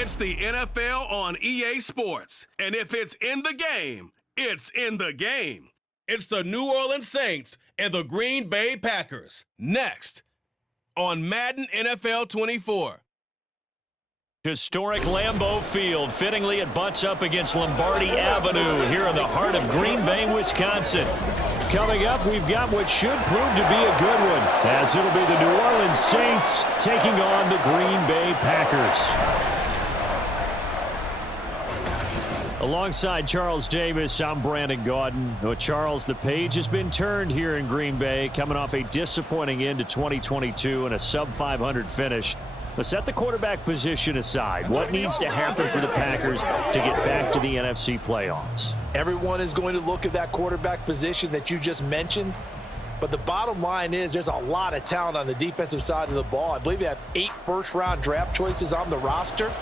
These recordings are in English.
It's the NFL on EA Sports. And if it's in the game, it's in the game. It's the New Orleans Saints and the Green Bay Packers. Next on Madden NFL 24. Historic Lambeau Field. Fittingly, it butts up against Lombardi Avenue here in the heart of Green Bay, Wisconsin. Coming up, we've got what should prove to be a good one, as it'll be the New Orleans Saints taking on the Green Bay Packers. Alongside Charles Davis, I'm Brandon Gaudin. Charles, the page has been turned here in Green Bay, coming off a disappointing end to 2022 and a sub-500 finish. But set the quarterback position aside. What needs to happen for the Packers to get back to the NFC playoffs? Everyone is going to look at that quarterback position that you just mentioned. But the bottom line is there's a lot of talent on the defensive side of the ball. I believe they have 8 first-round draft choices on the roster.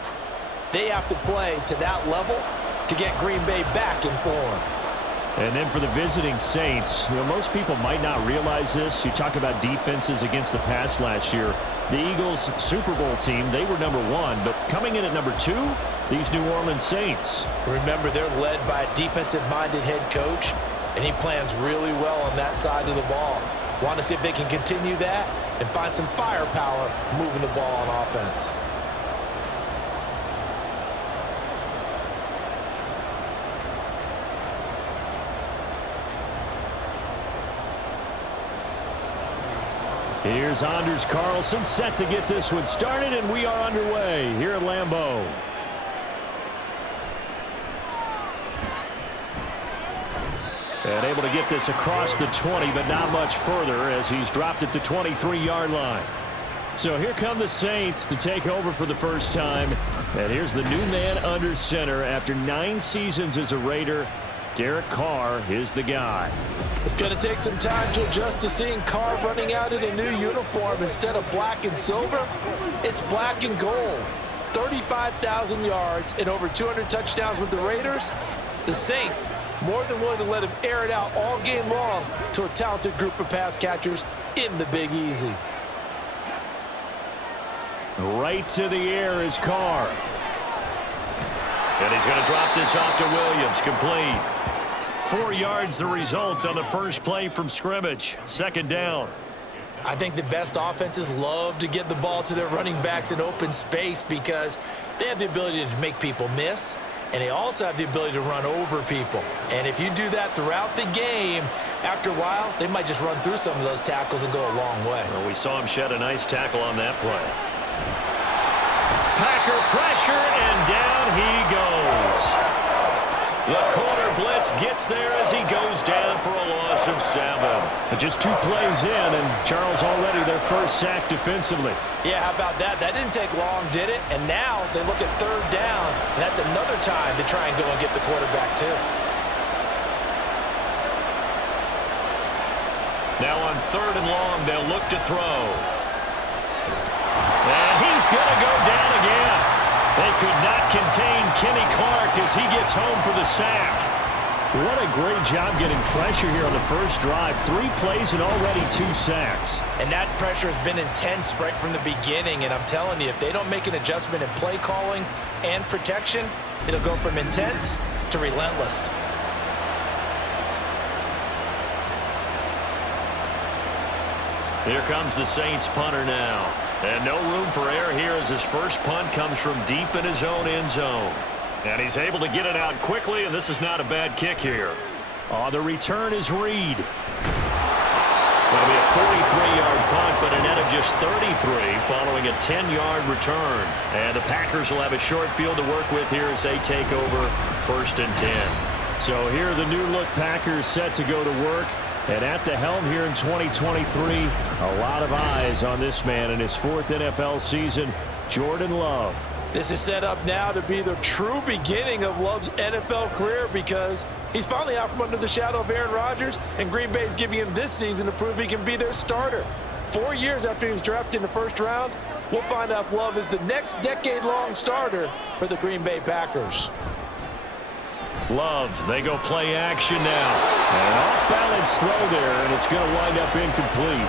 They have to play to that level to get Green Bay back in form. And then for the visiting Saints, most people might not realize this. You talk about defenses against the pass last year. The Eagles Super Bowl team, they were number 1, but coming in at number 2, these New Orleans Saints. Remember, they're led by a defensive-minded head coach, and he plans really well on that side of the ball. Want to see if they can continue that and find some firepower moving the ball on offense. Here's Anders Carlson set to get this one started, and we are underway here at Lambeau. And able to get this across the 20, but not much further as he's dropped it to 23-yard line. So here come the Saints to take over for the first time. And here's the new man under center after 9 seasons as a Raider. Derek Carr is the guy. It's going to take some time to adjust to seeing Carr running out in a new uniform. Instead of black and silver, it's black and gold. 35,000 yards and over 200 touchdowns with the Raiders. The Saints more than willing to let him air it out all game long to a talented group of pass catchers in the Big Easy. Right to the air is Carr. And he's going to drop this off to Williams, complete. 4 yards the result on the first play from scrimmage. Second down. I think the best offenses love to get the ball to their running backs in open space because they have the ability to make people miss, and they also have the ability to run over people. And if you do that throughout the game, after a while, they might just run through some of those tackles and go a long way. Well, we saw him shed a nice tackle on that play. Packer pressure, and down he goes. The corner blitz gets there as he goes down for a loss of 7. But just 2 plays in, and Charles already their first sack defensively. Yeah, how about that? That didn't take long, did it? And now they look at 3rd down, and that's another time to try and go and get the quarterback too. Now on 3rd and long, they'll look to throw. And he's going to go down again. They could not contain Kenny Clark as he gets home for the sack. What a great job getting pressure here on the first drive. 3 plays and already 2 sacks. And that pressure has been intense right from the beginning. And I'm telling you, if they don't make an adjustment in play calling and protection, it'll go from intense to relentless. Here comes the Saints punter now. And no room for error here as his first punt comes from deep in his own end zone. And he's able to get it out quickly, and this is not a bad kick here. The return is Reed. It'll be a 43-yard punt, but a net of just 33 following a 10-yard return. And the Packers will have a short field to work with here as they take over 1st and 10. So here are the new-look Packers set to go to work. And at the helm here in 2023, a lot of eyes on this man in his 4th NFL season, Jordan Love. This is set up now to be the true beginning of Love's NFL career because he's finally out from under the shadow of Aaron Rodgers, and Green Bay is giving him this season to prove he can be their starter. 4 years after he was drafted in the 1st round, we'll find out if Love is the next decade-long starter for the Green Bay Packers. Love, they go play action now. An off-balance throw there, and it's going to wind up incomplete.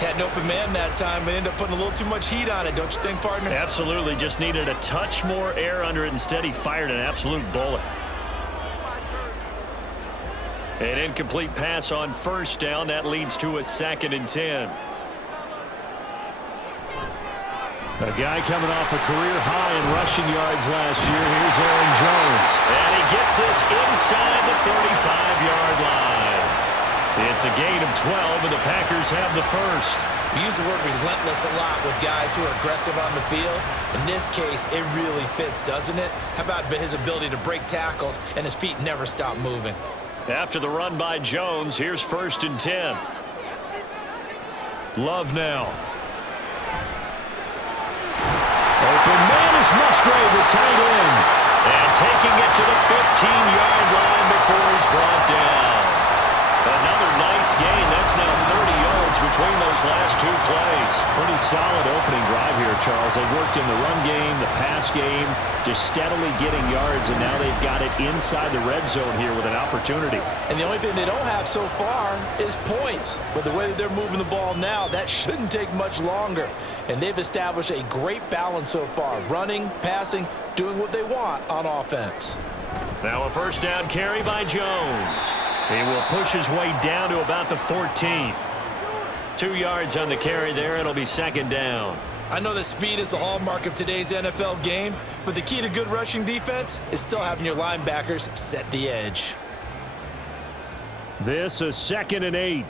Had an open man that time, but ended up putting a little too much heat on it, don't you think, partner? Absolutely. Just needed a touch more air under it. Instead, he fired an absolute bullet. An incomplete pass on first down. That leads to a 2nd and 10. A guy coming off a career high in rushing yards last year. Here's Aaron Jones. And he gets this inside the 35-yard line. It's a gain of 12, and the Packers have the first. We use the word relentless a lot with guys who are aggressive on the field. In this case, it really fits, doesn't it? How about his ability to break tackles and his feet never stop moving? After the run by Jones, here's 1st and 10. Love now. Open man is Musgrave, the tight end. And taking it to the 15-yard line before he's brought down. Another nice gain. That's now 30 yards between those last 2 plays. Pretty solid opening drive here, Charles. They worked in the run game, the pass game, just steadily getting yards, and now they've got it inside the red zone here with an opportunity. And the only thing they don't have so far is points. But the way that they're moving the ball now, that shouldn't take much longer. And they've established a great balance so far. Running, passing, doing what they want on offense. Now a 1st down carry by Jones. He will push his way down to about the 14. 2 yards on the carry there. It'll be 2nd down. I know that speed is the hallmark of today's NFL game, but the key to good rushing defense is still having your linebackers set the edge. This is 2nd and 8.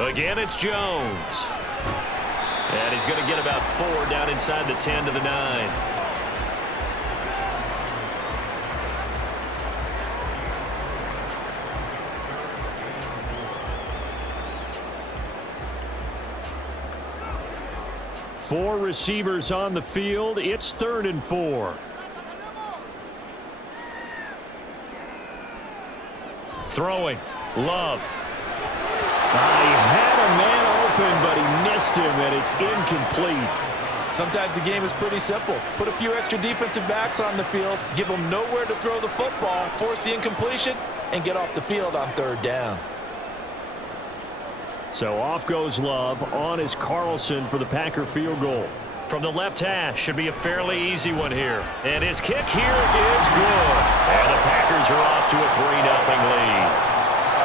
Again, it's Jones. And he's going to get about 4 down inside the 10 to the 9. Four receivers on the field. It's 3rd and 4. Throwing. Love. I had a man open, but he missed him, and it's incomplete. Sometimes the game is pretty simple. Put a few extra defensive backs on the field, give them nowhere to throw the football, force the incompletion, and get off the field on 3rd down. So off goes Love. On is Carlson for the Packer field goal. From the left hash, should be a fairly easy one here. And his kick here is good. And the Packers are off to a 3-0 lead.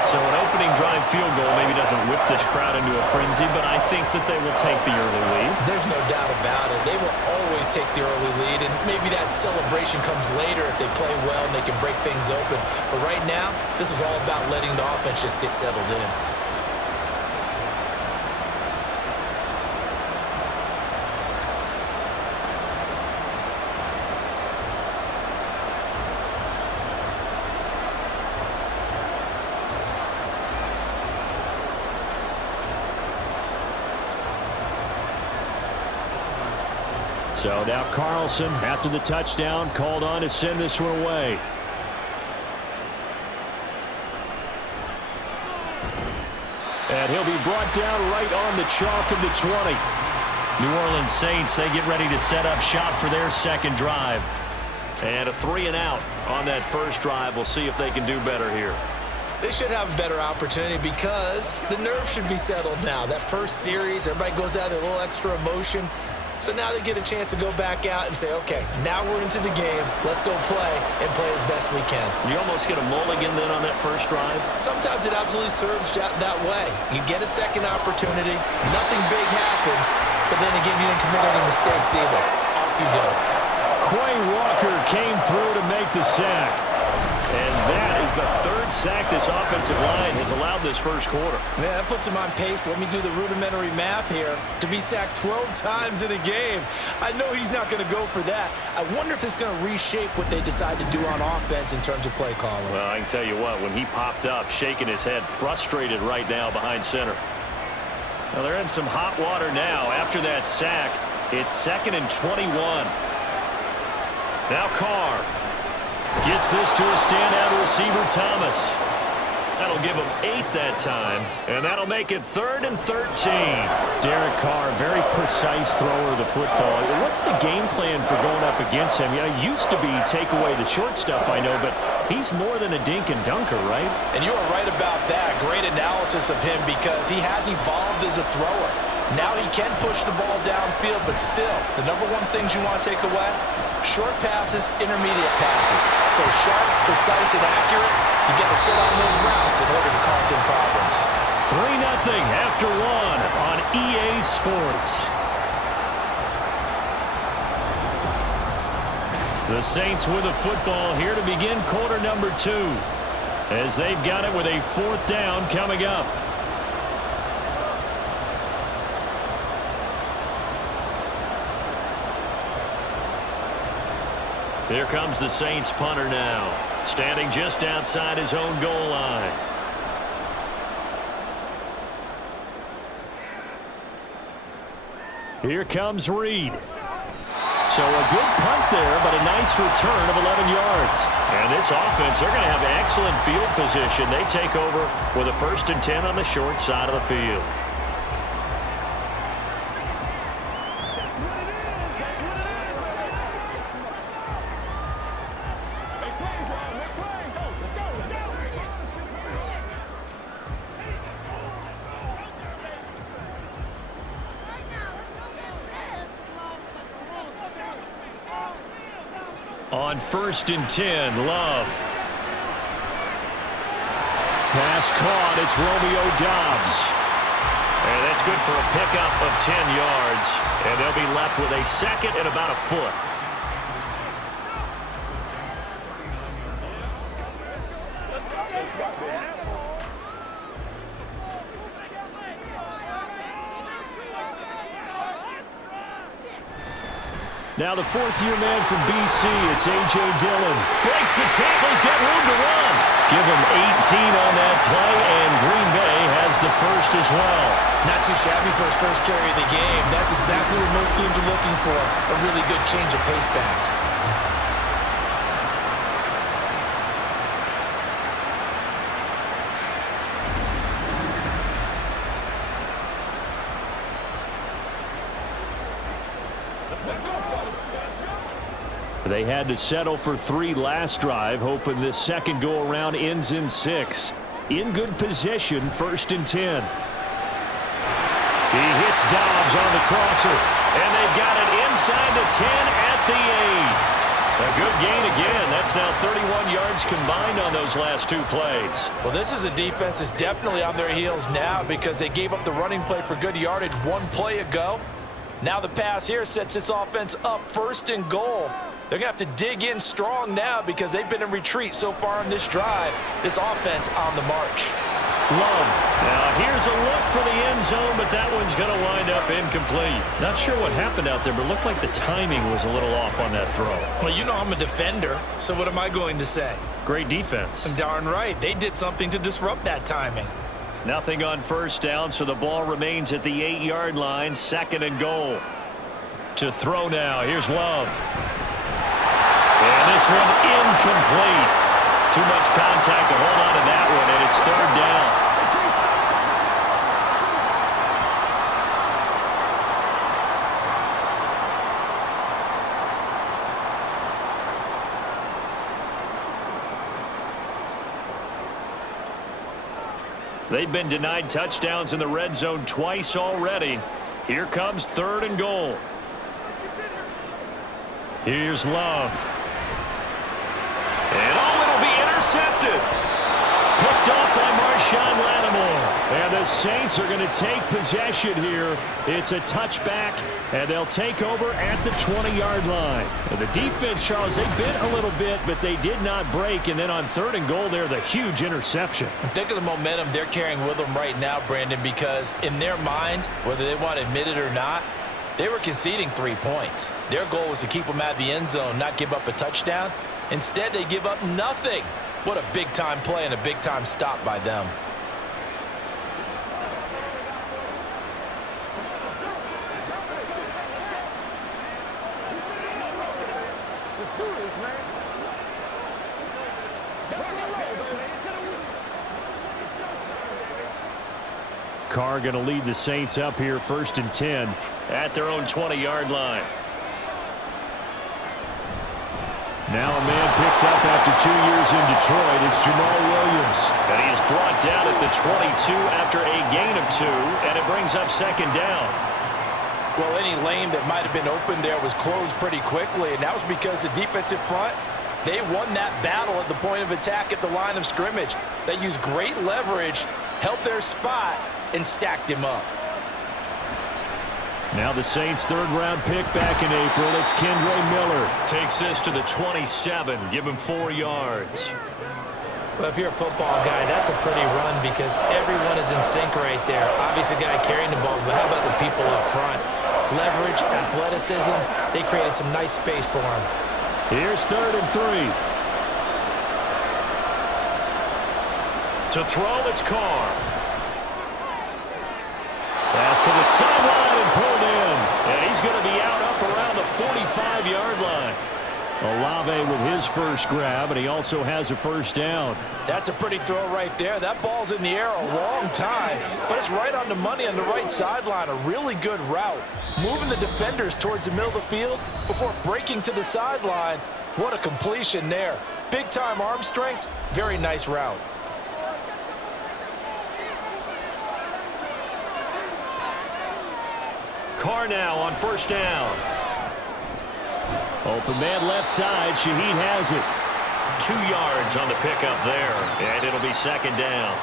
So an opening drive field goal maybe doesn't whip this crowd into a frenzy, but I think that they will take the early lead. There's no doubt about it. They will always take the early lead, and maybe that celebration comes later if they play well and they can break things open. But right now, this is all about letting the offense just get settled in. So now Carlson, after the touchdown, called on to send this one away. And he'll be brought down right on the chalk of the 20. New Orleans Saints, they get ready to set up shop for their 2nd drive. And a 3-and-out on that first drive. We'll see if they can do better here. They should have a better opportunity because the nerves should be settled now. That first series, everybody goes out with a little extra emotion. So now they get a chance to go back out and say, okay, now we're into the game. Let's go play and play as best we can. You almost get a mulligan then on that first drive? Sometimes it absolutely serves that way. You get a second opportunity. Nothing big happened. But then again, you didn't commit any mistakes either. Off you go. Quay Walker came through to make the sack. And that is the 3rd sack this offensive line has allowed this first quarter. Man, that puts him on pace. Let me do the rudimentary math here. To be sacked 12 times in a game, I know he's not going to go for that. I wonder if it's going to reshape what they decide to do on offense in terms of play calling. Well, I can tell you what, when he popped up, shaking his head, frustrated right now behind center. Well, they're in some hot water now. After that sack, it's 2nd and 21. Now Carr gets this to a standout receiver, Thomas. That'll give him 8 that time, and that'll make it 3rd and 13. Derek Carr, very precise thrower of the football. What's the game plan for going up against him? You know, it used to be take away the short stuff, I know, but he's more than a dink and dunker, right? And you are right about that. Great analysis of him because he has evolved as a thrower. Now he can push the ball downfield, but still, the number one things you want to take away, short passes, intermediate passes. So sharp, precise, and accurate, you got to sit on those routes in order to cause him problems. 3-0 after one on EA Sports. The Saints with a football here to begin quarter number 2 as they've got it with a 4th down coming up. Here comes the Saints punter now, standing just outside his own goal line. Here comes Reed. So a good punt there, but a nice return of 11 yards. And this offense, they're going to have excellent field position. They take over with a 1st and 10 on the short side of the field. On 1st and 10, Love. Pass caught. It's Romeo Doubs. And that's good for a pickup of 10 yards. And they'll be left with a 2nd and about a foot. Now the 4th-year man from BC, it's A.J. Dillon. Breaks the tackles, got room to run. Give him 18 on that play, and Green Bay has the 1st as well. Not too shabby for his first carry of the game. That's exactly what most teams are looking for, a really good change of pace back. They had to settle for 3 last drive, hoping this second go-around ends in 6. In good position, 1st and 10. He hits Doubs on the crosser, and they've got it inside the 10 at the 8. A good gain again. That's now 31 yards combined on those last 2 plays. Well, this is a defense that's definitely on their heels now because they gave up the running play for good yardage 1 play ago. Now the pass here sets this offense up 1st and goal. They're going to have to dig in strong now because they've been in retreat so far in this drive. This offense on the march. Love. Now here's a look for the end zone, but that one's going to wind up incomplete. Not sure what happened out there, but it looked like the timing was a little off on that throw. Well, you know I'm a defender, so what am I going to say? Great defense. Darn right. They did something to disrupt that timing. Nothing on 1st down, so the ball remains at the 8-yard line, 2nd and goal. To throw now. Here's Love. And this one incomplete. Too much contact to hold on to that one, and it's 3rd down. They've been denied touchdowns in the red zone twice already. Here comes 3rd and goal. Here's Love. And it'll be intercepted. Picked off by Marshawn Lattimore. And the Saints are going to take possession here. It's a touchback, and they'll take over at the 20-yard line. And the defense, Charles, they bit a little bit, but they did not break. And then on 3rd and goal there, the huge interception. Think of the momentum they're carrying with them right now, Brandon, because in their mind, whether they want to admit it or not, they were conceding 3 points. Their goal was to keep them at the end zone, not give up a touchdown. Instead, they give up nothing. What a big-time play and a big-time stop by them. Let's do this, man. Carr going to lead the Saints up here, 1st and 10 at their own 20-yard line. Now a man picked picked up after 2 years in Detroit. It's Jamal Williams. And he is brought down at the 22 after a gain of 2, and it brings up second down. Well, any lane that might have been open there was closed pretty quickly, and that was because the defensive front, they won that battle at the point of attack at the line of scrimmage. They used great leverage, held their spot, and stacked him up. Now the Saints' third-round pick back in April. It's Kendre Miller. Takes this to the 27. Give him 4 yards. Well, if you're a football guy, that's a pretty run because everyone is in sync right there. Obviously, the guy carrying the ball, but how about the people up front? Leverage, athleticism, they created some nice space for him. Here's 3rd and 3. To throw, it's Carr. Pass to the sideline and pulled in. And he's going to be out up around the 45-yard line. Olave with his first grab, and he also has a first down. That's a pretty throw right there. That ball's in the air a long time, but it's right on the money on the right sideline. A really good route. Moving the defenders towards the middle of the field before breaking to the sideline. What a completion there. Big-time arm strength. Very nice route. Carr now on first down. Open man left side. Shaheed has it. 2 yards on the pickup there, and it'll be second down.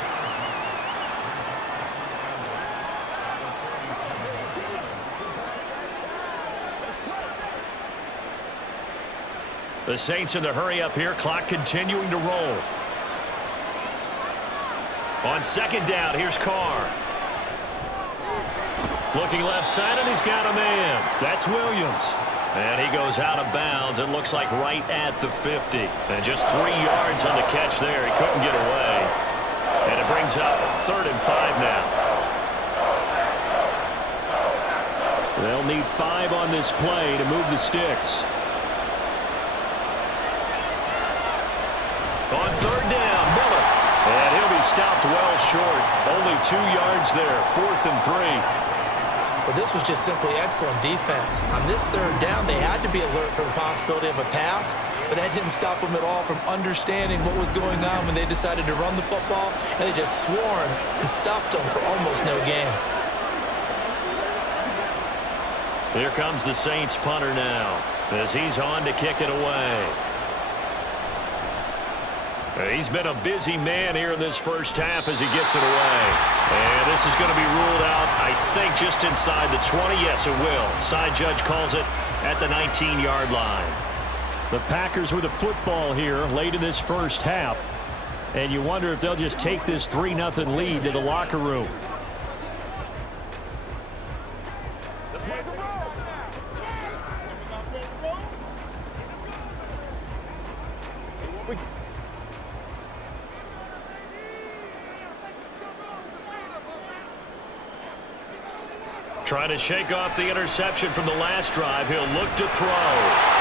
The Saints in the hurry up here. Clock continuing to roll. On second down, here's Carr. Looking left side, and he's got a man. That's Williams. And he goes out of bounds. It looks like right at the 50. And just 3 yards on the catch there. He couldn't get away. And it brings up 3rd and 5 now. They'll need 5 on this play to move the sticks. On 3rd down, Miller. And he'll be stopped well short. Only 2 yards there. 4th and 3. Well, this was just simply excellent defense. On this 3rd down, they had to be alert for the possibility of a pass, but that didn't stop them at all from understanding what was going on when they decided to run the football, and they just swarmed and stuffed them for almost no gain. Here comes the Saints punter now as he's on to kick it away. He's been a busy man here in this first half as he gets it away. And this is going to be ruled out, I think, just inside the 20. Yes, it will. Side judge calls it at the 19-yard line. The Packers with a football here late in this first half. And you wonder if they'll just take this 3-0 lead to the locker room. Trying to shake off the interception from the last drive. He'll look to throw.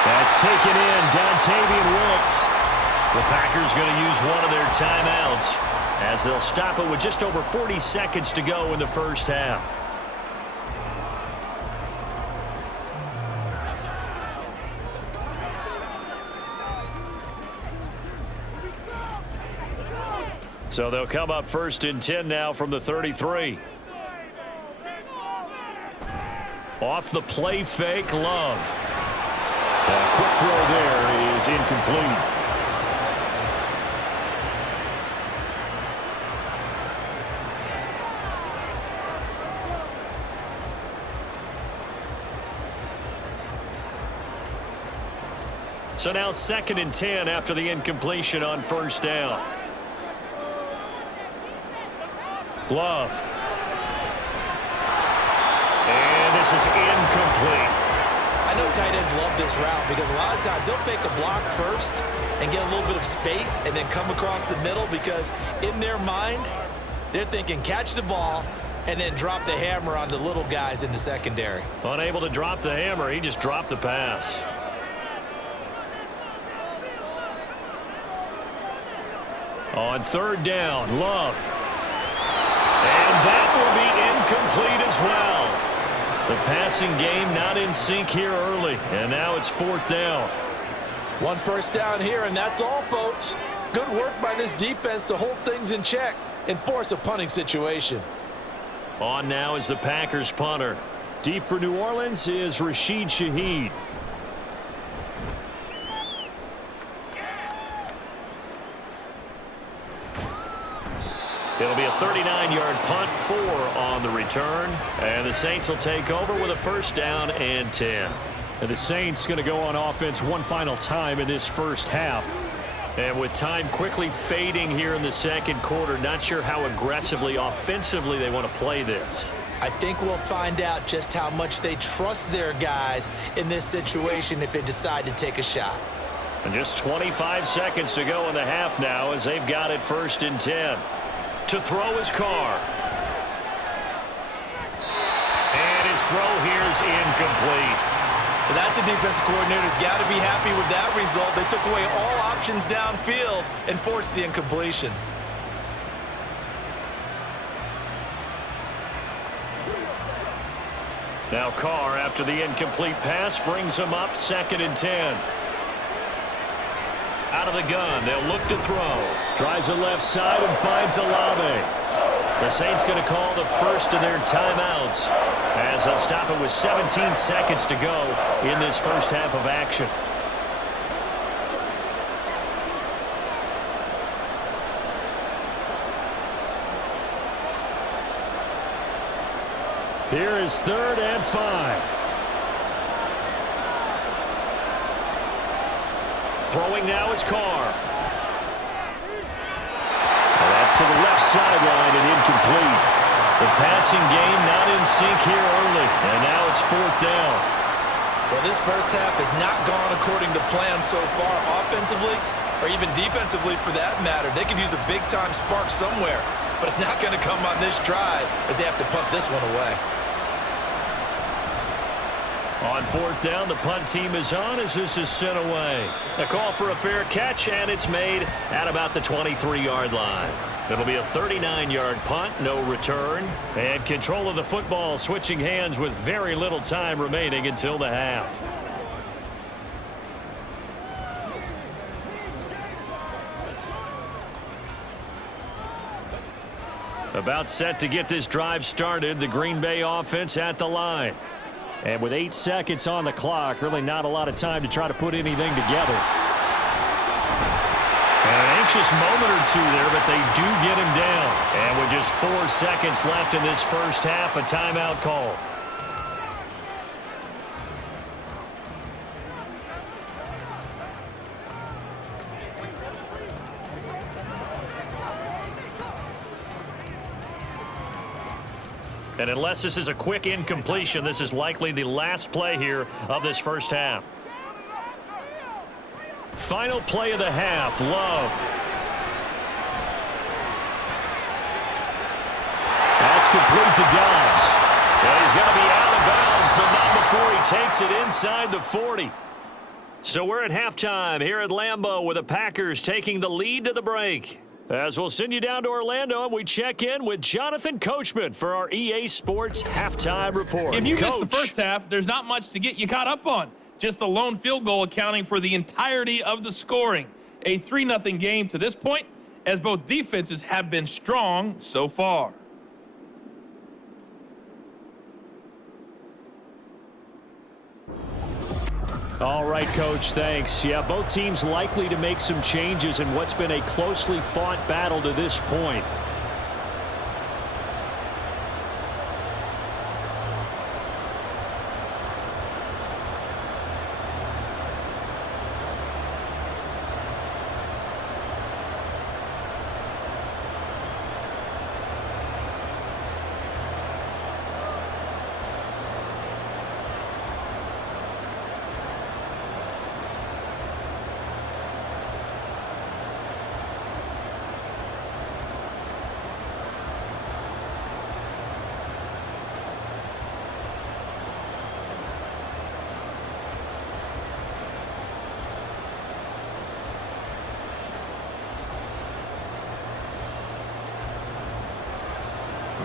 That's taken in. Dontavian Wicks. The Packers going to use one of their timeouts as they'll stop it with just over 40 seconds to go in the first half. So they'll come up 1st and 10 now from the 33. Off the play fake, Love. A quick throw there is incomplete. So now 2nd and 10 after the incompletion on first down. Love. And this is incomplete. I know tight ends love this route because a lot of times they'll fake a block first and get a little bit of space and then come across the middle because in their mind, they're thinking catch the ball and then drop the hammer on the little guys in the secondary. Unable to drop the hammer, he just dropped the pass. On 3rd down, Love. And that will be incomplete as well. The passing game not in sync here early, and now it's 4th down. One first down here, and that's all, folks. Good work by this defense to hold things in check and force a punting situation. On now is the Packers punter. Deep for New Orleans is Rashid Shaheed. It'll be a 39-yard punt, 4 on the return. And the Saints will take over with a first down and 10. And the Saints going to go on offense one final time in this first half. And with time quickly fading here in the second quarter, not sure how aggressively, offensively they want to play this. I think we'll find out just how much they trust their guys in this situation if they decide to take a shot. And just 25 seconds to go in the half now as they've got it first and 10. To throw his Carr. And his throw here's incomplete. But that's a defensive coordinator's got to be happy with that result. They took away all options downfield and forced the incompletion. Now Carr, after the incomplete pass, brings him up 2nd and 10. Out of the gun, they'll look to throw. Tries the left side and finds Olave. The Saints going to call the first of their timeouts as they'll stop it with 17 seconds to go in this first half of action. Here is 3rd and 5. Throwing now is Carr. That's to the left sideline and incomplete. The passing game not in sync here early, and now it's 4th down. Well, this first half has not gone according to plan so far offensively or even defensively for that matter. They could use a big-time spark somewhere, but it's not going to come on this drive as they have to punt this one away. On 4th down, the punt team is on as this is sent away. A call for a fair catch, and it's made at about the 23-yard line. It'll be a 39-yard punt, no return. And control of the football switching hands with very little time remaining until the half. About set to get this drive started, the Green Bay offense at the line. And with 8 seconds on the clock, really not a lot of time to try to put anything together. And an anxious moment or two there, but they do get him down. And with just 4 seconds left in this first half, a timeout call. And unless this is a quick incompletion, this is likely the last play here of this first half. Final play of the half, Love. That's complete to Dobbs. Well, he's going to be out of bounds, but not before he takes it inside the 40. So we're at halftime here at Lambeau with the Packers taking the lead to the break. As we'll send you down to Orlando, and we check in with Jonathan Coachman for our EA Sports Halftime Report. If you missed the first half, there's not much to get you caught up on. Just the lone field goal accounting for the entirety of the scoring. A 3-0 game to this point, as both defenses have been strong so far. All right, Coach, thanks. Yeah, both teams likely to make some changes in what's been a closely fought battle to this point.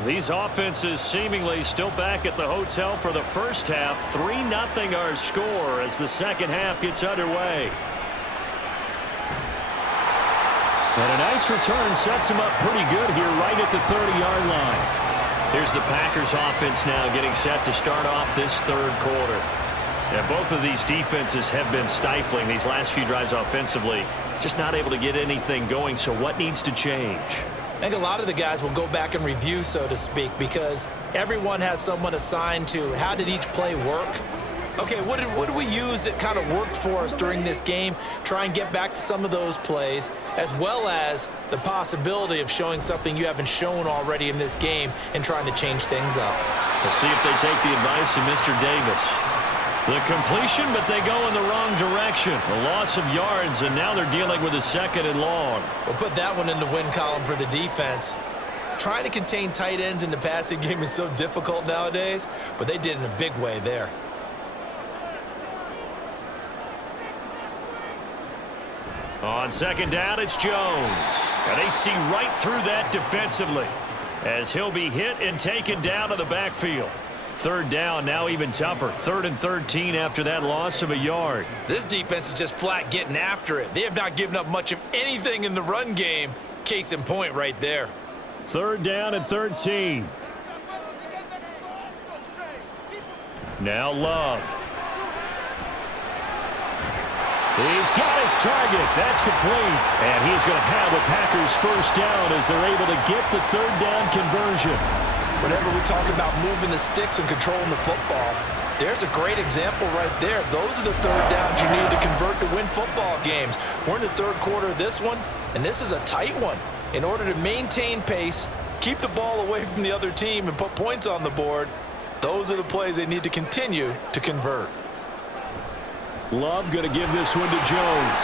These offenses seemingly still back at the hotel for the first half. 3-0 our score as the second half gets underway. And a nice return sets him up pretty good here right at the 30-yard line. Here's the Packers offense now getting set to start off this third quarter. Yeah, both of these defenses have been stifling these last few drives offensively. Just not able to get anything going, so what needs to change? I think a lot of the guys will go back and review, so to speak, because everyone has someone assigned to how did each play work. Okay, what did we use that kind of worked for us during this game? Try and get back to some of those plays, as well as the possibility of showing something you haven't shown already in this game and trying to change things up. We'll see if they take the advice of Mr. Davis. The completion, but they go in the wrong direction. A loss of yards, and now they're dealing with a 2nd and long. We'll put that one in the win column for the defense. Trying to contain tight ends in the passing game is so difficult nowadays, but they did in a big way there. On 2nd down, it's Jones. And they see right through that defensively as he'll be hit and taken down to the backfield. 3rd down, now even tougher. 3rd and 13 after that loss of a yard. This defense is just flat getting after it. They have not given up much of anything in the run game. Case in point right there. 3rd down and 13. Now Love. He's got his target. That's complete. And he's going to have a Packers 1st down as they're able to get the 3rd down conversion. Whenever we talk about moving the sticks and controlling the football, there's a great example right there. Those are the 3rd downs you need to convert to win football games. We're in the 3rd quarter of this one, and this is a tight one. In order to maintain pace, keep the ball away from the other team, and put points on the board, those are the plays they need to continue to convert. Love going to give this one to Jones.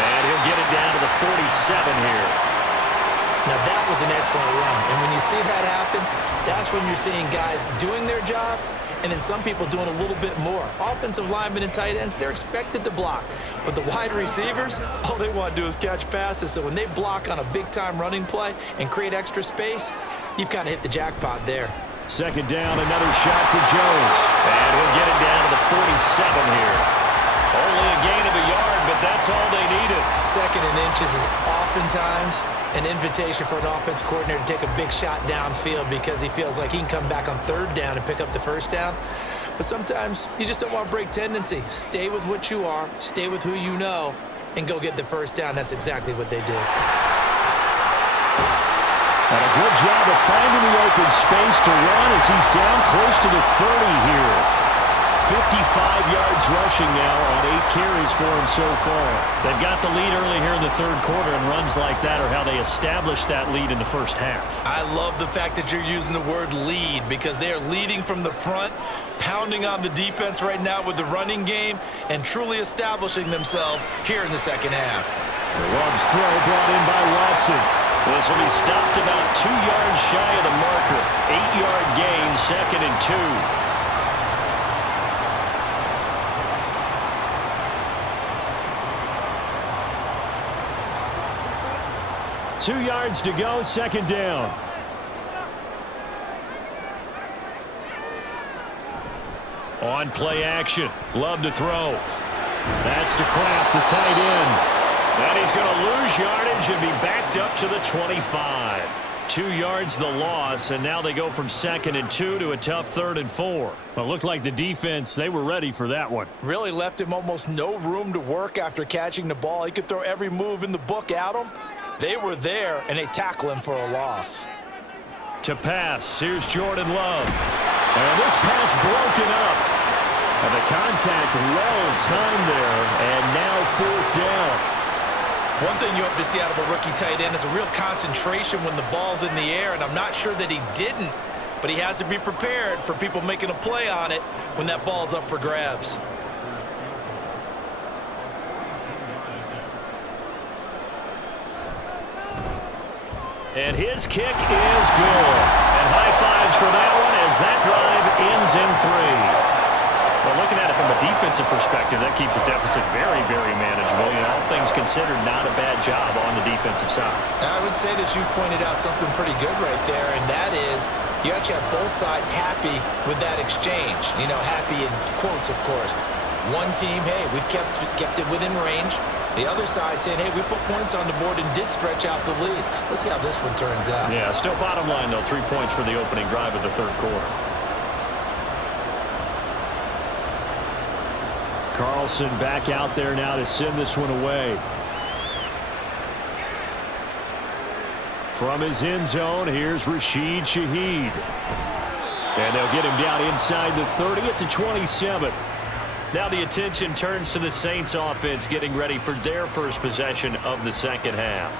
And he'll get it down to the 47 here. Now that was an excellent run, and when you see that happen, that's when you're seeing guys doing their job and then some people doing a little bit more. Offensive linemen and tight ends, they're expected to block, but the wide receivers, all they want to do is catch passes. So when they block on a big-time running play and create extra space, you've kind of hit the jackpot there. 2nd down, another shot for Jones. And he'll get it down to the 47 here. Only a gain of a yard, but that's all they needed. 2nd and inches is oftentimes an invitation for an offense coordinator to take a big shot downfield because he feels like he can come back on 3rd down and pick up the 1st down. But sometimes you just don't want to break tendency. Stay with what you are, stay with who you know, and go get the 1st down. That's exactly what they did. And a good job of finding the open space to run as he's down close to the 30 here. 55 yards rushing now on 8 carries for him so far. They've got the lead early here in the 3rd quarter, and runs like that are how they established that lead in the 1st half. I love the fact that you're using the word lead because they are leading from the front, pounding on the defense right now with the running game, and truly establishing themselves here in the 2nd half. Love's throw brought in by Watson. This will be stopped about 2 yards shy of the marker. 8-yard gain, 2nd and 2. 2 yards to go, 2nd down. On play action, Love to throw. That's to Kraft, the tight end. And he's going to lose yardage and be backed up to the 25. 2 yards the loss, and now they go from 2nd and 2 to a tough 3rd and 4. Well, it looked like the defense, they were ready for that one. Really left him almost no room to work after catching the ball. He could throw every move in the book at him. They were there, and they tackle him for a loss. To pass, here's Jordan Love. And this pass broken up. And the contact well timed there, and now 4th down. One thing you hope to see out of a rookie tight end is a real concentration when the ball's in the air, and I'm not sure that he didn't, but he has to be prepared for people making a play on it when that ball's up for grabs. And his kick is good. And high fives for that one as that drive ends in 3. Well, looking at it from a defensive perspective, that keeps the deficit very, very manageable. You know, all things considered, not a bad job on the defensive side. I would say that you've pointed out something pretty good right there, and that is you actually have both sides happy with that exchange. You know, happy in quotes, of course. One team, hey, we've kept it within range. The other side saying, hey, we put points on the board and did stretch out the lead. Let's see how this one turns out. Yeah, still bottom line, though, 3 points for the opening drive of the third quarter. Carlson back out there now to send this one away. From his end zone, here's Rashid Shaheed. And they'll get him down inside the 30 at the 27. Now the attention turns to the Saints offense getting ready for their first possession of the second half.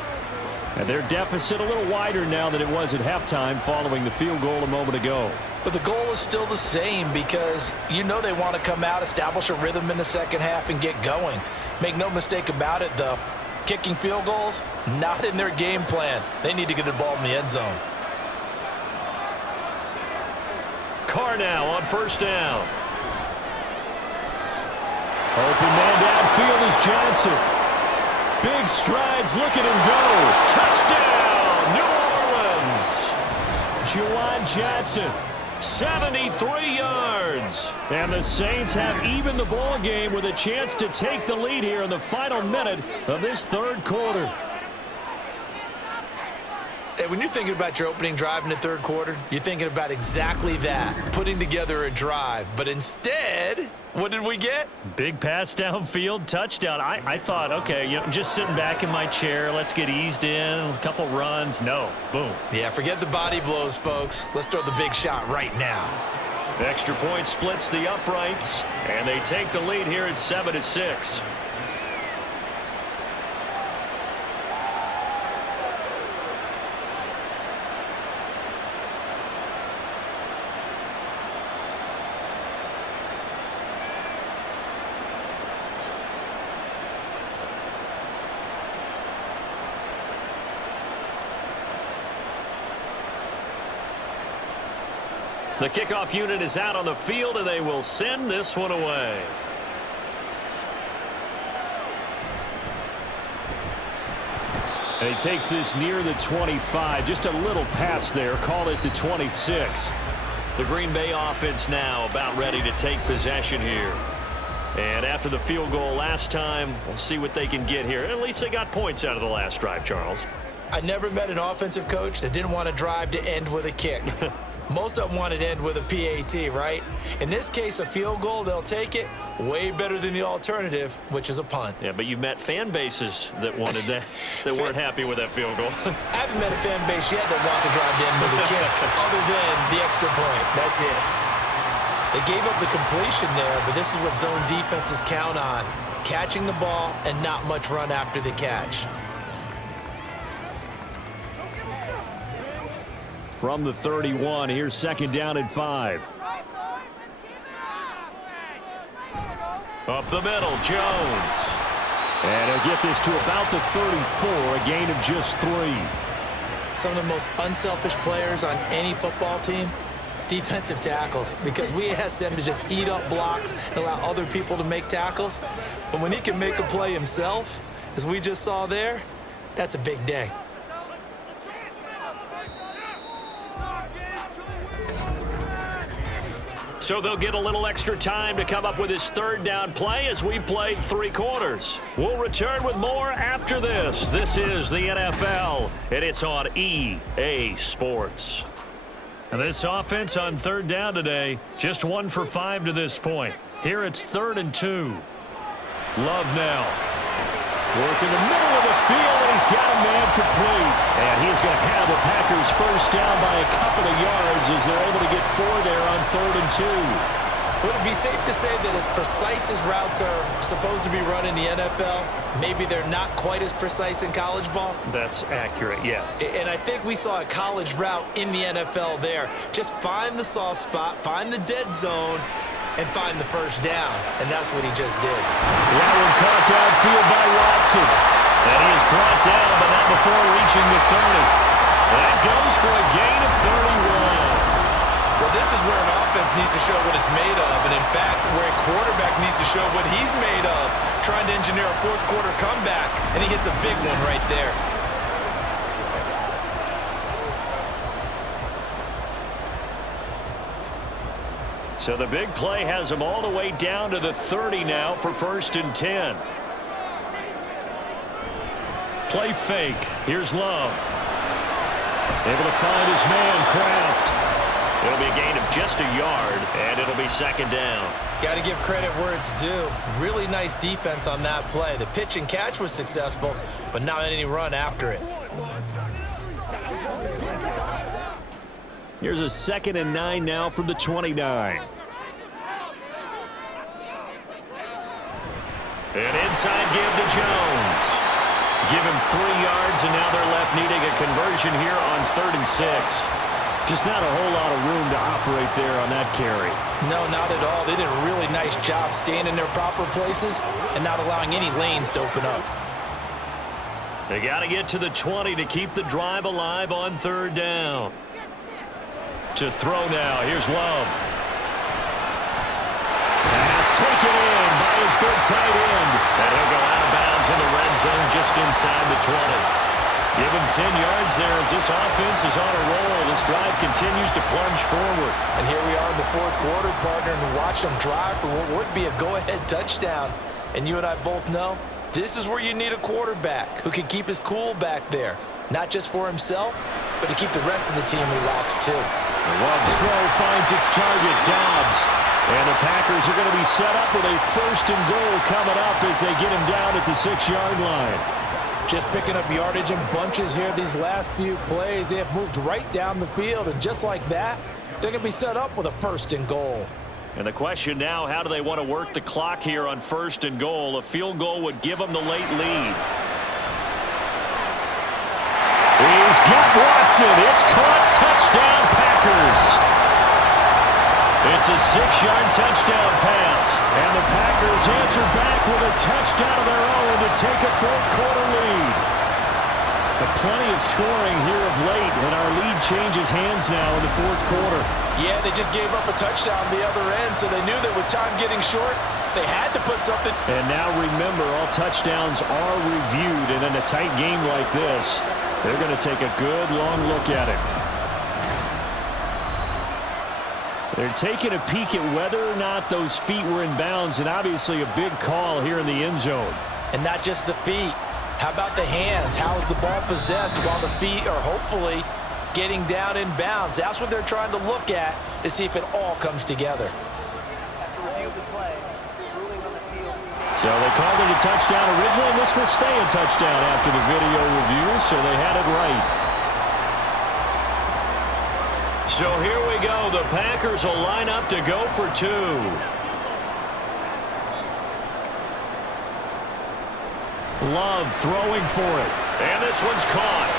And their deficit a little wider now than it was at halftime following the field goal a moment ago. But the goal is still the same because you know they want to come out, establish a rhythm in the second half, and get going. Make no mistake about it, though. Kicking field goals, not in their game plan. They need to get the ball in the end zone. Carr now on first down. Open man downfield is Johnson. Big strides, look at him go. Touchdown, New Orleans. Juwan Johnson. 73 yards. And the Saints have evened the ball game with a chance to take the lead here in the final minute of this third quarter. Hey, when you're thinking about your opening drive in the third quarter, you're thinking about exactly that, putting together a drive. But instead, what did we get? Big pass downfield, touchdown. I thought, okay, you know, just sitting back in my chair, let's get eased in, a couple runs. No, boom. Yeah, forget the body blows, folks. Let's throw the big shot right now. Extra point splits the uprights, and they take the lead here at 7-6. The kickoff unit is out on the field, and they will send this one away. And he takes this near the 25. Just a little pass there. Call it the 26. The Green Bay offense now about ready to take possession here. And after the field goal last time, we'll see what they can get here. At least they got points out of the last drive, Charles. I never met an offensive coach that didn't want to drive to end with a kick. Most of them want it to end with a PAT, right? In this case, a field goal, they'll take it. Way better than the alternative, which is a punt. Yeah, but you've met fan bases that wanted that, that weren't happy with that field goal. I haven't met a fan base yet that wants to drive to end with a kick, other than the extra point. That's it. They gave up the completion there, but this is what zone defenses count on. Catching the ball and not much run after the catch. From the 31, here's second down and 5. Up the middle, Jones. And he'll get this to about the 34, a gain of just 3. Some of the most unselfish players on any football team, defensive tackles, because we ask them to just eat up blocks and allow other people to make tackles. But when he can make a play himself, as we just saw there, that's a big day. So they'll get a little extra time to come up with his third down play as we played 3 quarters. We'll return with more after this. This is the NFL, and it's on EA Sports. And this offense on third down today, just 1 for 5 to this point. Here it's 3rd and 2. Love now. Work in the middle of the field, and he's got a man complete. And he's going to have the Packers first down by a couple of yards as they're able to get 4 there on 3rd and 2. Would it be safe to say that as precise as routes are supposed to be run in the NFL, maybe they're not quite as precise in college ball? That's accurate, yeah. And I think we saw a college route in the NFL there. Just find the soft spot, find the dead zone, and find the first down. And that's what he just did. That one caught downfield by Watson. And he is brought down, but not before reaching the 30. That goes for a gain of 31. Well, this is where an offense needs to show what it's made of. And in fact, where a quarterback needs to show what he's made of. Trying to engineer a fourth quarter comeback, and he hits a big one right there. So the big play has them all the way down to the 30 now for 1st and 10. Play fake. Here's Love. Able to find his man, Kraft. It'll be a gain of just a yard, and it'll be 2nd down. Got to give credit where it's due. Really nice defense on that play. The pitch and catch was successful, but not any run after it. Here's a 2nd and 9 now from the 29. An inside give to Jones. Give him 3 yards, and now they're left needing a conversion here on 3rd and 6. Just not a whole lot of room to operate there on that carry. No, not at all. They did a really nice job staying in their proper places and not allowing any lanes to open up. They got to get to the 20 to keep the drive alive on 3rd down. To throw now. Here's Love. Pass taken in by his big tight end. And he'll go out of bounds in the red zone just inside the 20. Give him 10 yards there as this offense is on a roll. This drive continues to plunge forward. And here we are in the 4th quarter, partner, and watch them drive for what would be a go-ahead touchdown. And you and I both know this is where you need a quarterback who can keep his cool back there. Not just for himself, but to keep the rest of the team relaxed too. Love's throw finds its target, Dobbs. And the Packers are going to be set up with a 1st and goal coming up as they get him down at the 6-yard line. Just picking up yardage in bunches here these last few plays. They have moved right down the field, and just like that, they're going to be set up with a 1st and goal. And the question now, how do they want to work the clock here on 1st and goal? A field goal would give them the late lead. He's got Watson. It's caught. Touchdown, Packers. It's a 6-yard touchdown pass. And the Packers answer back with a touchdown of their own to take a 4th quarter lead. But plenty of scoring here of late, and our lead changes hands now in the 4th quarter. Yeah, they just gave up a touchdown on the other end, so they knew that with time getting short, they had to put something. And now remember, all touchdowns are reviewed, and in a tight game like this, they're going to take a good long look at it. They're taking a peek at whether or not those feet were in bounds, and obviously a big call here in the end zone. And not just the feet. How about the hands? How is the ball possessed while the feet are hopefully getting down in bounds? That's what they're trying to look at to see if it all comes together. So they called it a touchdown originally, and this will stay a touchdown after the video review, so they had it right. So here we go. The Packers will line up to go for 2. Love throwing for it. And this one's caught.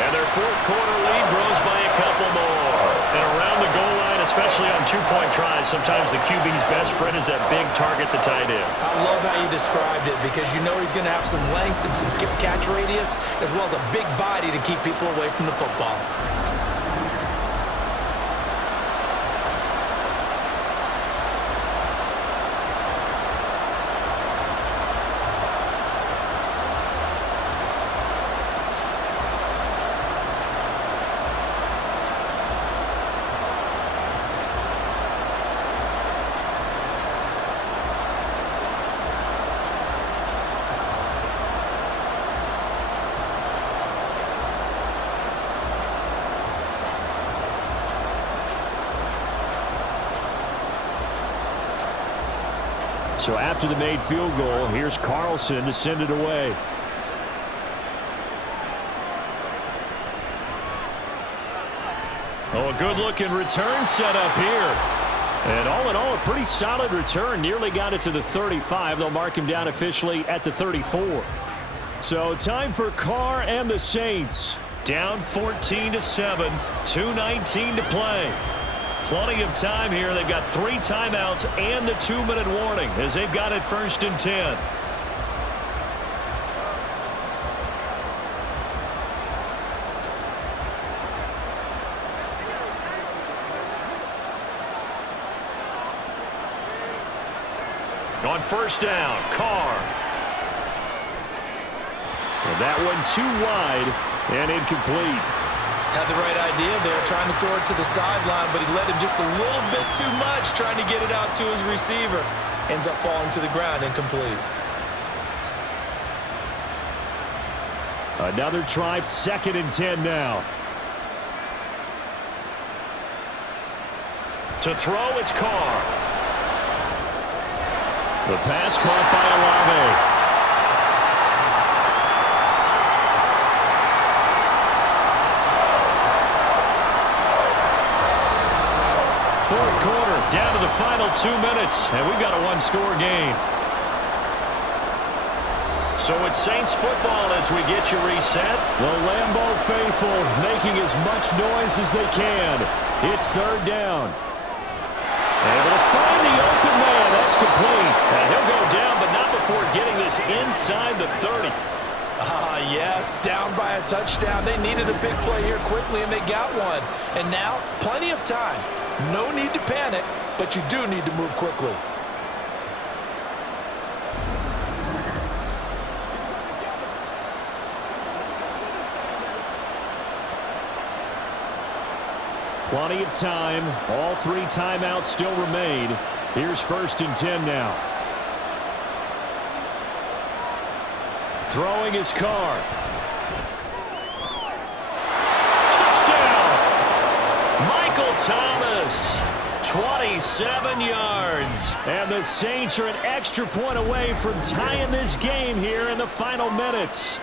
And their 4th quarter lead grows by a couple more. And around the goal line, especially on 2-point tries, sometimes the QB's best friend is that big target, the tight end. I love how you described it because you know he's going to have some length and some catch radius as well as a big body to keep people away from the football. So after the made field goal, here's Carlson to send it away. Oh, a good-looking return set up here. And all in all, a pretty solid return. Nearly got it to the 35. They'll mark him down officially at the 34. So time for Carr and the Saints. Down 14-7, 2:19 to play. Plenty of time here. They've got 3 timeouts and the 2-minute warning as they've got it 1st and 10. On 1st down, Carr. And that one too wide and incomplete. Had the right idea there, trying to throw it to the sideline, but he let him just a little bit too much, trying to get it out to his receiver. Ends up falling to the ground, incomplete. Another try, 2nd and 10 now. To throw, it's Carr. The pass caught by Olave. Fourth quarter, down to the final 2 minutes, and we've got a one-score game. So it's Saints football as we get you reset. The Lambeau faithful making as much noise as they can. It's 3rd down. Able to find the open man. That's complete. And he'll go down, but not before getting this inside the 30. Yes, down by a touchdown. They needed a big play here quickly, and they got one. And now, plenty of time. No need to panic, but you do need to move quickly. Plenty of time. All 3 timeouts still remain. Here's 1st and 10 now. Throwing his Carr. Touchdown! Michael Thomas, 27 yards. And the Saints are an extra point away from tying this game here in the final minutes.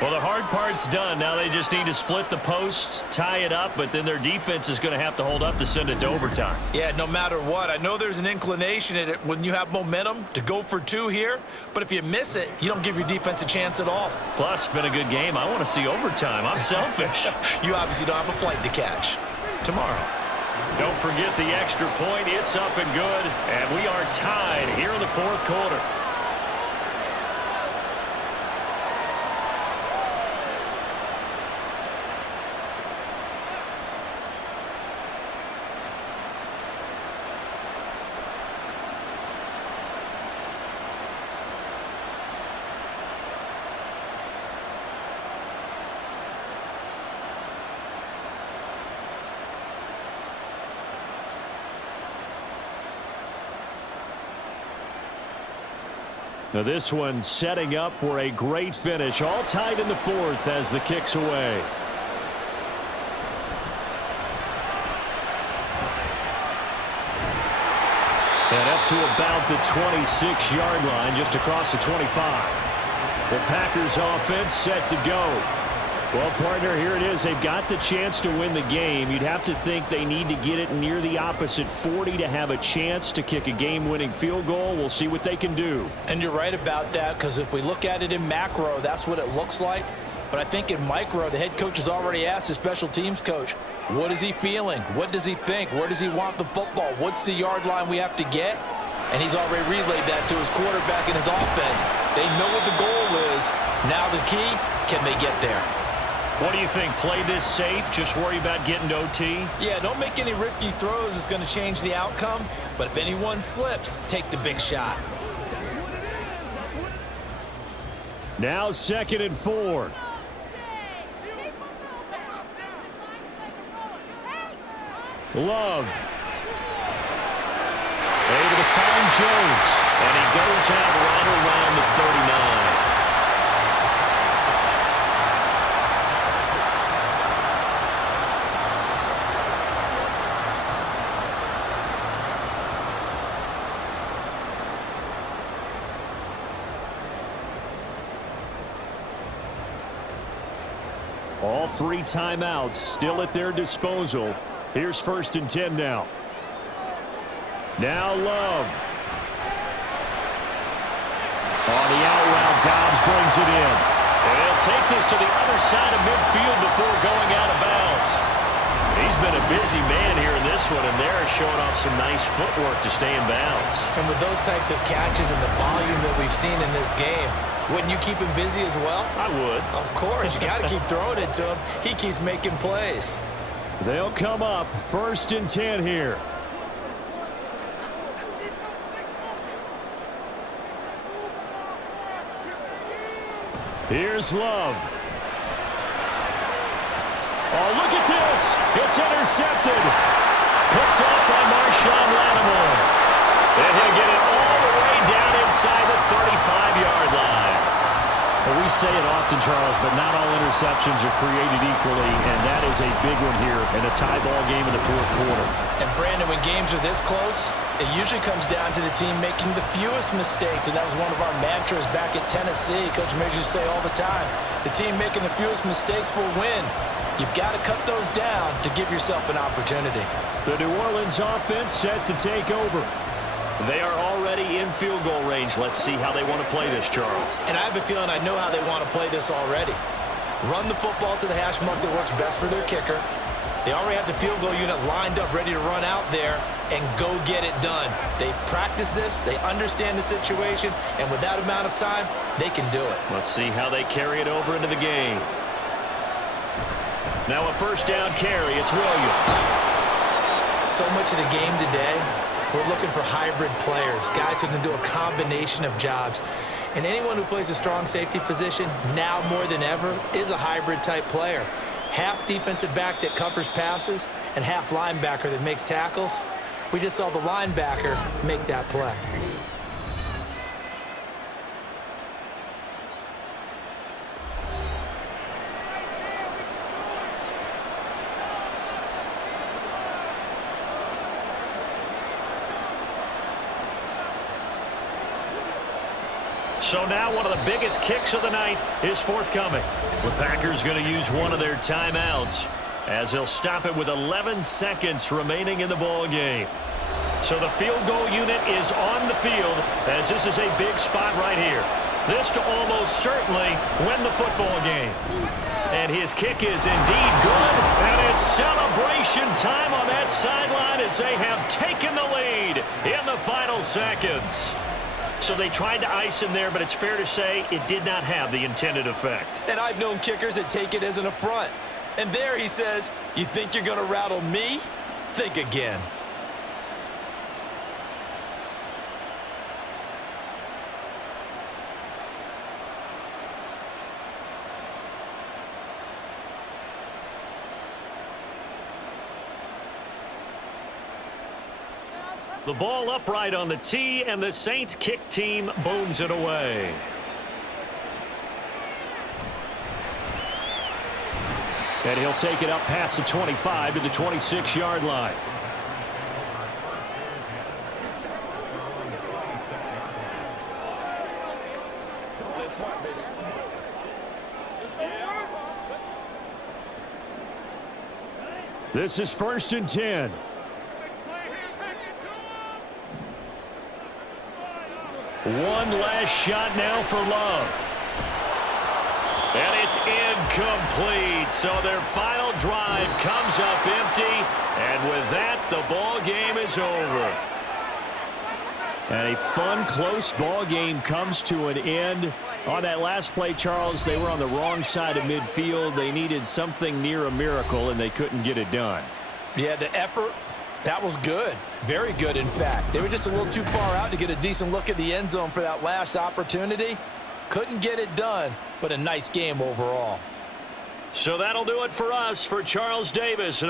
Well, the hard part's done. Now they just need to split the posts, tie it up, but then their defense is going to have to hold up to send it to overtime. Yeah, no matter what. I know there's an inclination in it when you have momentum to go for 2 here, but if you miss it, you don't give your defense a chance at all. Plus, it's been a good game. I want to see overtime. I'm selfish. You obviously don't have a flight to catch. Tomorrow. Don't forget the extra point. It's up and good, and we are tied here in the 4th quarter. Now this one setting up for a great finish. All tied in the 4th as the kick's away. And up to about the 26-yard line, just across the 25. The Packers offense set to go. Well, partner, here it is. They've got the chance to win the game. You'd have to think they need to get it near the opposite 40 to have a chance to kick a game-winning field goal. We'll see what they can do. And you're right about that, because if we look at it in macro, that's what it looks like. But I think in micro, the head coach has already asked the special teams coach, what is he feeling? What does he think? Where does he want the football? What's the yard line we have to get? And he's already relayed that to his quarterback and his offense. They know what the goal is. Now the key, can they get there? What do you think? Play this safe? Just worry about getting to OT? Yeah, don't make any risky throws. It's going to change the outcome. But if anyone slips, take the big shot. Now 2nd and 4. Love. Able to find Jones. And he goes out right around the 39. All 3 timeouts still at their disposal. Here's 1st and 10 now. Now Love. On the out route, Dobbs brings it in. And he'll take this to the other side of midfield before going out of bounds. He's been a busy man here in this one, and they're showing off some nice footwork to stay in bounds. And with those types of catches and the volume that we've seen in this game, wouldn't you keep him busy as well? I would. Of course. You got to keep throwing it to him. He keeps making plays. They'll come up 1st and 10 here. Here's Love. It's intercepted. Picked up by Marshawn Lattimore. And he'll get it all the way down inside the 35-yard line. Well, we say it often, Charles, but not all interceptions are created equally, and that is a big one here in a tie ball game in the fourth quarter. And Brandon, when games are this close, it usually comes down to the team making the fewest mistakes, and that was one of our mantras back at Tennessee. Coach Major used to say all the time, the team making the fewest mistakes will win. You've got to cut those down to give yourself an opportunity. The New Orleans offense set to take over. They are already in field goal range. Let's see how they want to play this, Charles. And I have a feeling I know how they want to play this already. Run the football to the hash mark that works best for their kicker. They already have the field goal unit lined up, ready to run out there and go get it done. They practice this, they understand the situation, and with that amount of time, they can do it. Let's see how they carry it over into the game. Now a first down carry, it's Williams. So much of the game today, we're looking for hybrid players, guys who can do a combination of jobs. And anyone who plays a strong safety position, now more than ever, is a hybrid type player. Half defensive back that covers passes and half linebacker that makes tackles. We just saw the linebacker make that play. So now one of the biggest kicks of the night is forthcoming. The Packers going to use one of their timeouts as they'll stop it with 11 seconds remaining in the ball game. So the field goal unit is on the field as this is a big spot right here. This to almost certainly win the football game. And his kick is indeed good, and it's celebration time on that sideline as they have taken the lead in the final seconds. So they tried to ice him there, but it's fair to say it did not have the intended effect. And I've known kickers that take it as an affront. And there he says, you think you're going to rattle me? Think again. The ball upright on the tee, and the Saints kick team booms it away. And he'll take it up past the 25 to the 26-yard line. This is 1st and 10. One last shot now for Love. And it's incomplete. So their final drive comes up empty. And with that, the ball game is over. And a fun, close ball game comes to an end. On that last play, Charles, they were on the wrong side of midfield. They needed something near a miracle, and they couldn't get it done. Yeah, the effort, that was good. Very good, in fact. They were just a little too far out to get a decent look at the end zone for that last opportunity. Couldn't get it done, but a nice game overall. So that'll do it for us. For Charles Davis.